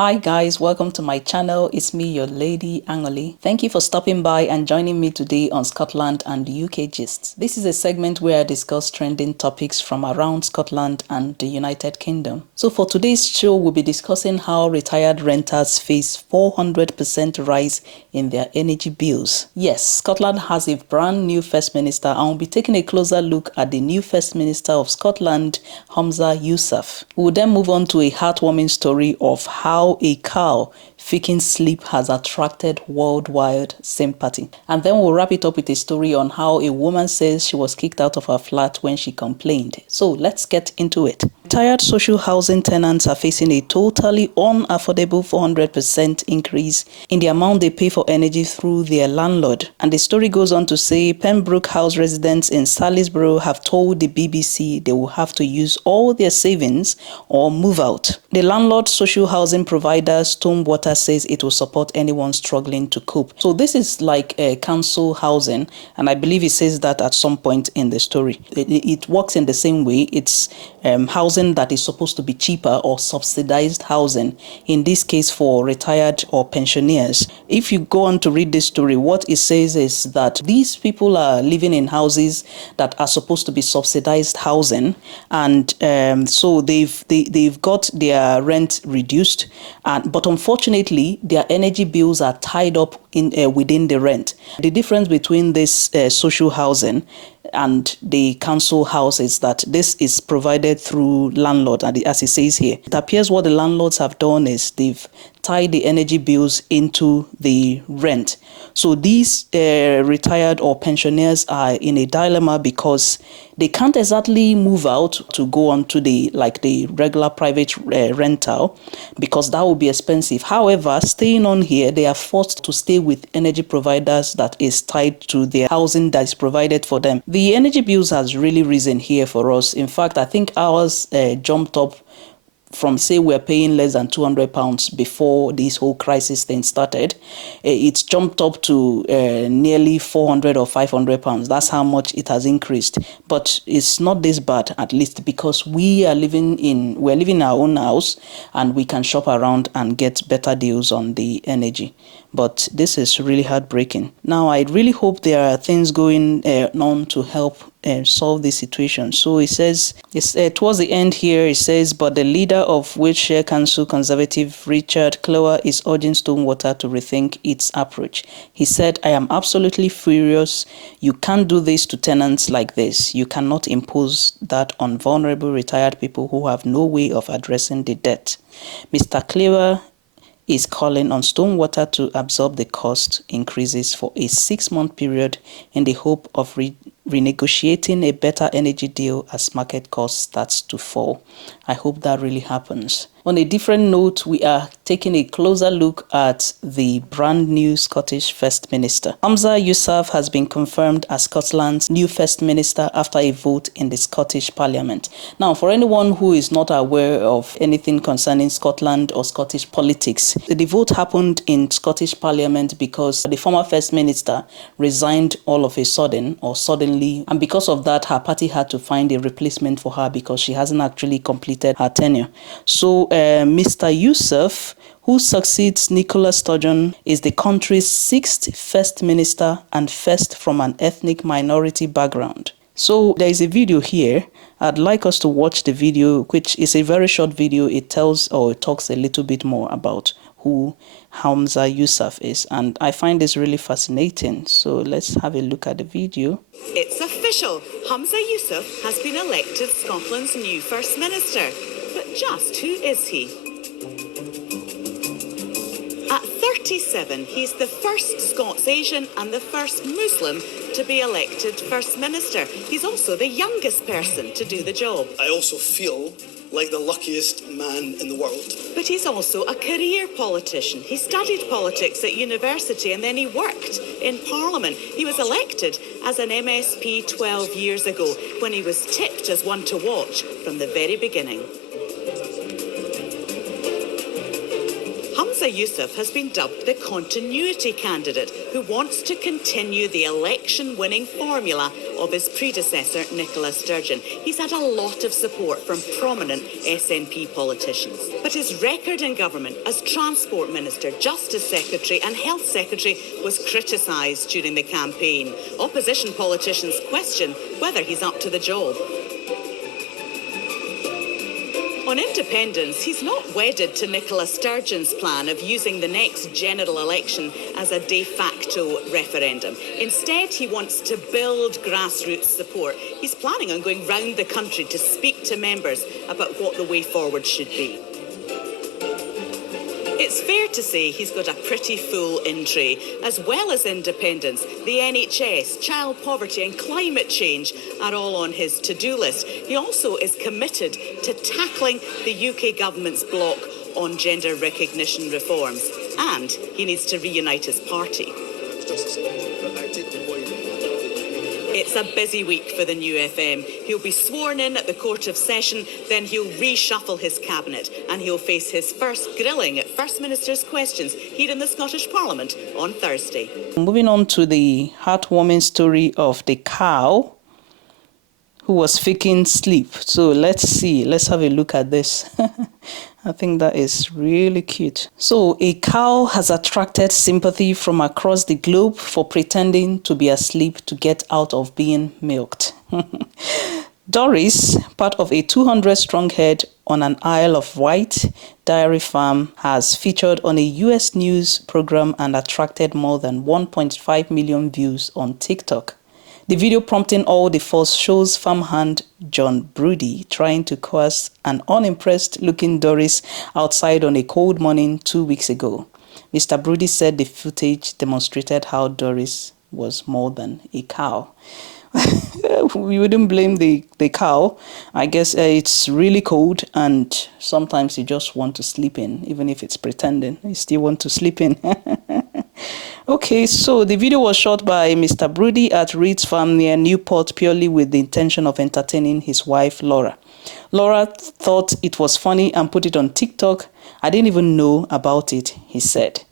Hi guys, welcome to my channel. It's me, your lady Angoli. Thank you for stopping by and joining me today on Scotland and the UK Gists. This is a segment where I discuss trending topics from around Scotland and the United Kingdom. So for today's show, we'll be discussing how retired renters face 400% rise in their energy bills. Yes, Scotland has a brand new First Minister, and we'll be taking a closer look at the new First Minister of Scotland, Humza Yousaf. We'll then move on to a heartwarming story of how a cow faking sleep has attracted worldwide sympathy. And then we'll wrap it up with a story on how a woman says she was kicked out of her flat when she complained. So let's get into it. Retired social housing tenants are facing a totally unaffordable 400% increase in the amount they pay for energy through their landlord. And the story goes on to say Pembroke House residents in Salisbury have told the BBC they will have to use all their savings or move out. The landlord social housing provider Stonewater says it will support anyone struggling to cope. So this is like a council housing, and I believe it says that at some point in the story. It works in the same way. It's housing that is supposed to be cheaper or subsidized housing, in this case for retired or pensioners. If you go on to read this story, what it says is that these people are living in houses that are supposed to be subsidized housing, and so they've got their rent reduced, but unfortunately their energy bills are tied up in within the rent. The difference between this social housing and the council house is that this is provided through landlord, and as it says here, it appears what the landlords have done is they've tied the energy bills into the rent. So these retired or pensioners are in a dilemma because they can't exactly move out to go on to the regular private rental, because that would be expensive. However, staying on here, they are forced to stay with energy providers that is tied to their housing that is provided for them. The energy bills has really risen here for us. In fact, I think ours jumped up from, say, we're paying less than £200 before this whole crisis thing started. It's jumped up to nearly £400 or £500. That's how much it has increased. But it's not this bad, at least because we're living in our own house and we can shop around and get better deals on the energy. But this is really heartbreaking. Now, I really hope there are things going on to help solve this situation. So it says, towards the end here, it says, but the leader of Wiltshire Council Conservative, Richard Clower, is urging Stonewater to rethink its approach. He said, I am absolutely furious. You can't do this to tenants like this. You cannot impose that on vulnerable retired people who have no way of addressing the debt. Mr. Clower is calling on Stonewater to absorb the cost increases for a 6-month period in the hope of renegotiating a better energy deal as market cost starts to fall. I hope that really happens. On a different note, we are taking a closer look at the brand new Scottish First Minister. Humza Yousaf has been confirmed as Scotland's new First Minister after a vote in the Scottish Parliament. Now, for anyone who is not aware of anything concerning Scotland or Scottish politics, the vote happened in Scottish Parliament because the former First Minister resigned all of a sudden or suddenly, and because of that, her party had to find a replacement for her because she hasn't actually completed her tenure. So Mr. Yousaf, who succeeds Nicola Sturgeon, is the country's 6th First Minister and first from an ethnic minority background. So there is a video here. I'd like us to watch the video, which is a very short video. It tells or it talks a little bit more about who Humza Yousaf is, and I find this really fascinating. So let's have a look at the video. It's official. Humza Yousaf has been elected Scotland's new First Minister. But just who is he? At 37, he's the first Scots Asian and the first Muslim to be elected First Minister. He's also the youngest person to do the job. I also feel like the luckiest man in the world. But he's also a career politician. He studied politics at university and then he worked in Parliament. He was elected as an MSP 12 years ago when he was tipped as one to watch from the very beginning. Hamza Yusuf has been dubbed the continuity candidate who wants to continue the election-winning formula of his predecessor, Nicola Sturgeon. He's had a lot of support from prominent SNP politicians. But his record in government as Transport Minister, Justice Secretary and Health Secretary was criticised during the campaign. Opposition politicians question whether he's up to the job. On independence, he's not wedded to Nicola Sturgeon's plan of using the next general election as a de facto referendum. Instead, he wants to build grassroots support. He's planning on going round the country to speak to members about what the way forward should be. It's fair to say he's got a pretty full in-tray. As well as independence, the NHS, child poverty and climate change are all on his to-do list. He also is committed to tackling the UK government's block on gender recognition reforms. And he needs to reunite his party. It's a busy week for the new FM. He'll be sworn in at the Court of Session, then he'll reshuffle his cabinet and he'll face his first grilling at First Minister's questions here in the Scottish Parliament on Thursday. Moving on to the heartwarming story of the cow who was faking sleep. So let's have a look at this. I think that is really cute. So a cow has attracted sympathy from across the globe for pretending to be asleep to get out of being milked. Doris, part of a 200-strong herd on an Isle of Wight dairy farm, has featured on a US news program and attracted more than 1.5 million views on TikTok. The video prompting all the fuss shows farmhand John Brody trying to coerce an unimpressed-looking Doris outside on a cold morning 2 weeks ago. Mr. Brody said the footage demonstrated how Doris was more than a cow. We wouldn't blame the cow. I guess it's really cold and sometimes you just want to sleep in, even if it's pretending. You still want to sleep in. Okay, so the video was shot by Mr. Brody at Reed's farm near Newport purely with the intention of entertaining his wife, Laura. Laura thought it was funny and put it on TikTok. I didn't even know about it, he said.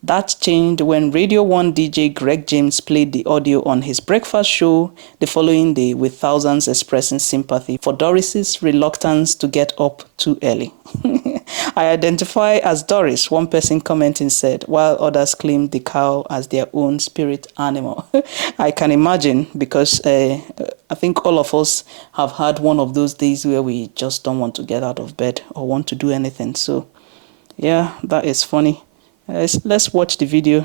That changed when Radio 1 DJ Greg James played the audio on his breakfast show the following day, with thousands expressing sympathy for Doris's reluctance to get up too early. I identify as Doris, one person commenting said, while others claimed the cow as their own spirit animal. I can imagine, because I think all of us have had one of those days where we just don't want to get out of bed or want to do anything. So, yeah, that is funny. Let's watch the video.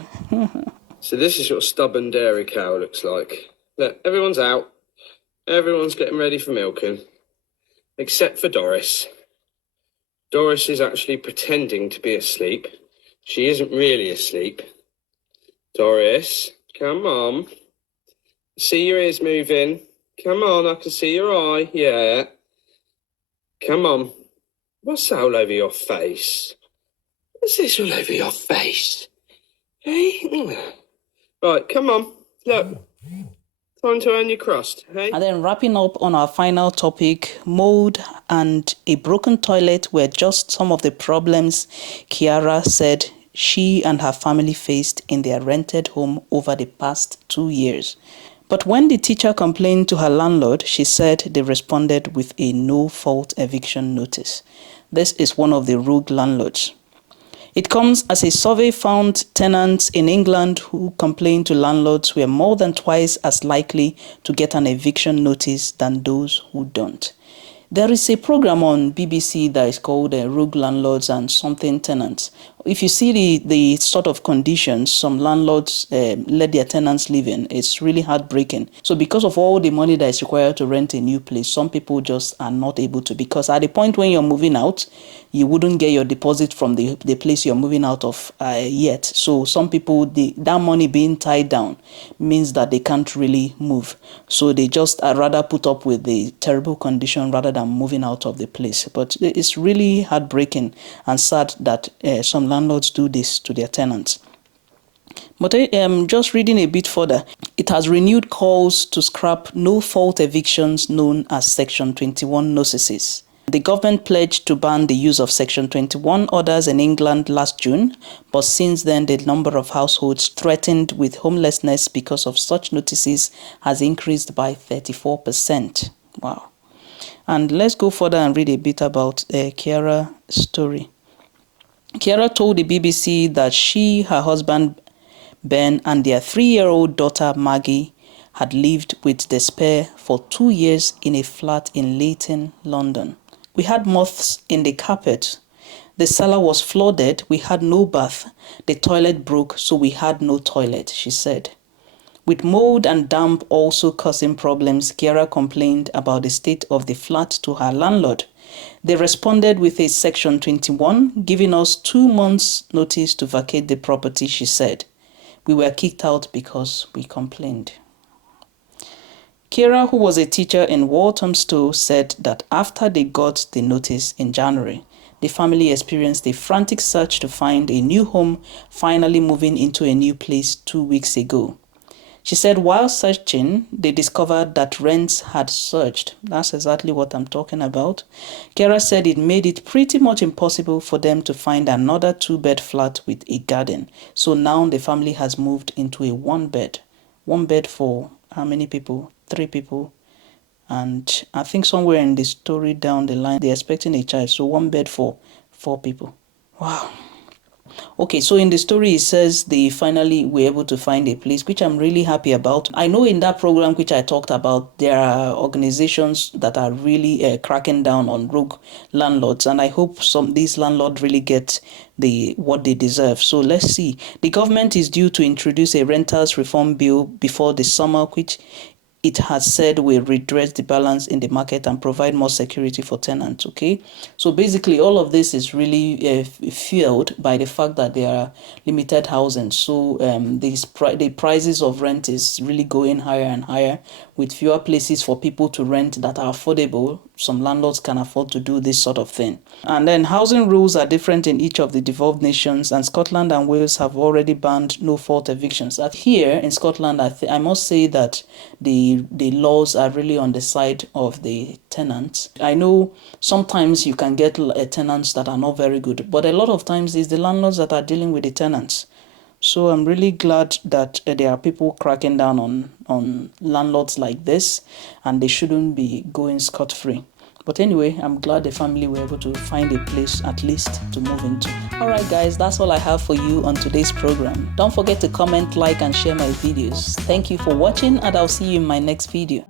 So this is what a stubborn dairy cow looks like. Look, everyone's out. Everyone's getting ready for milking. Except for Doris. Doris is actually pretending to be asleep. She isn't really asleep. Doris, come on. See your ears moving. Come on, I can see your eye. Yeah. Come on. What's that all over your face? What's this all over your face? Hey? Right, come on. Look. Time to earn your crust, hey? And then wrapping up on our final topic, mold and a broken toilet were just some of the problems Kiara said she and her family faced in their rented home over the past 2 years. But when the teacher complained to her landlord, she said they responded with a no-fault eviction notice. This is one of the rogue landlords. It comes as a survey found tenants in England who complained to landlords were more than twice as likely to get an eviction notice than those who don't. There is a program on BBC that is called Rogue Landlords and Something Tenants. If you see the sort of conditions some landlords let their tenants live in, it's really heartbreaking. So because of all the money that is required to rent a new place, some people just are not able to, because at the point when you're moving out, you wouldn't get your deposit from the place you're moving out of yet. So some people, that money being tied down means that they can't really move. So they just rather put up with the terrible condition rather than moving out of the place. But it's really heartbreaking and sad that some landlords do this to their tenants. But just reading a bit further, it has renewed calls to scrap no-fault evictions known as Section 21 notices. The government pledged to ban the use of Section 21 orders in England last June, but since then the number of households threatened with homelessness because of such notices has increased by 34%. Wow. And let's go further and read a bit about Kiara's story. Kiara told the BBC that she, her husband Ben, and their 3-year-old daughter Maggie had lived with despair for 2 years in a flat in Leighton, London. We had moths in the carpet. The cellar was flooded. We had no bath. The toilet broke, so we had no toilet, she said. With mold and damp also causing problems, Kiara complained about the state of the flat to her landlord. They responded with a Section 21, giving us 2 months' notice to vacate the property, she said. We were kicked out because we complained. Kiara, who was a teacher in Walthamstow, said that after they got the notice in January, the family experienced a frantic search to find a new home, finally moving into a new place 2 weeks ago. She said while searching, they discovered that rents had surged. That's exactly what I'm talking about. Kiara said it made it pretty much impossible for them to find another 2-bed flat with a garden. So now the family has moved into a 1-bed. 1 bed for how many people? 3 people. And I think somewhere in the story down the line, they're expecting a child. So 1 bed for 4 people. Wow. Okay, so in the story, it says they finally were able to find a place, which I'm really happy about. I know in that program which I talked about, there are organizations that are really cracking down on rogue landlords, and I hope these landlords really get what they deserve. So let's see. The government is due to introduce a renters reform bill before the summer, which it has said will redress the balance in the market and provide more security for tenants, okay? So basically, all of this is really fueled by the fact that there are limited housing. So the prices of rent is really going higher and higher with fewer places for people to rent that are affordable. Some landlords can afford to do this sort of thing. And then housing rules are different in each of the devolved nations, and Scotland and Wales have already banned no-fault evictions. Here in Scotland, I must say that the laws are really on the side of the tenants. I know sometimes you can get tenants that are not very good, but a lot of times it's the landlords that are dealing with the tenants. So I'm really glad that there are people cracking down on landlords like this, and they shouldn't be going scot-free. But anyway, I'm glad the family were able to find a place at least to move into. Alright guys, that's all I have for you on today's program. Don't forget to comment, like and share my videos. Thank you for watching, and I'll see you in my next video.